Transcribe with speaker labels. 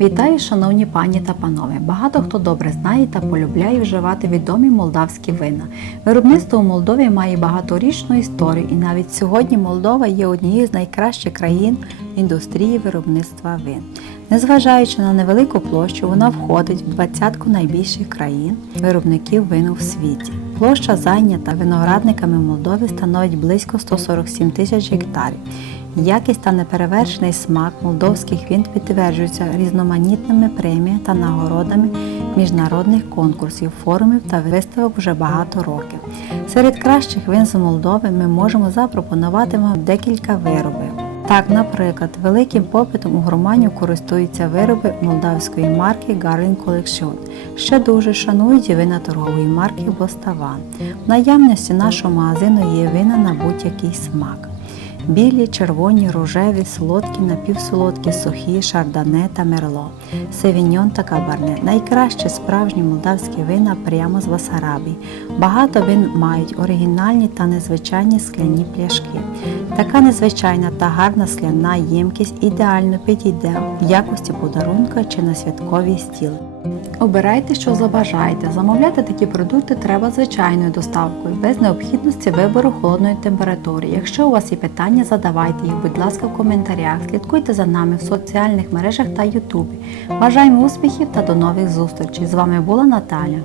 Speaker 1: Вітаю, шановні пані та панове! Багато хто добре знає та полюбляє вживати відомі молдавські вина. Виробництво у Молдові має багаторічну історію, і навіть сьогодні Молдова є однією з найкращих країн індустрії виробництва вин. Незважаючи на невелику площу, вона входить в двадцятку найбільших країн виробників вин у світі. Площа зайнята виноградниками в Молдові становить близько 147 тисяч гектарів. Якість та неперевершений смак молдовських він підтверджується різноманітними преміями та нагородами міжнародних конкурсів, форумів та виставок вже багато років. Серед кращих вин з Молдови ми можемо запропонувати вам декілька виробів. Так, наприклад, великим попитом у громані користуються вироби молдавської марки Garling Collection. Ще дуже шанують і вина торгової марки Боставан. В наявності нашого магазину є вина на будь-який смак. Білі, червоні, рожеві, солодкі, напівсолодкі, сухі, шардоне та мерло, севіньон та кабарне. Найкраще справжні молдавські вина прямо з Басарабії. Багато вин мають оригінальні та незвичайні скляні пляшки. Така незвичайна та гарна скляна ємкість ідеально підійде в якості подарунка чи на святковий стіл. Обирайте, що забажаєте. Замовляти такі продукти треба звичайною доставкою, без необхідності вибору холодної температури. Якщо у вас є питання, задавайте їх, будь ласка, в коментарях. Слідкуйте за нами в соціальних мережах та Ютубі. Бажаємо успіхів та до нових зустрічей! З вами була Наталя.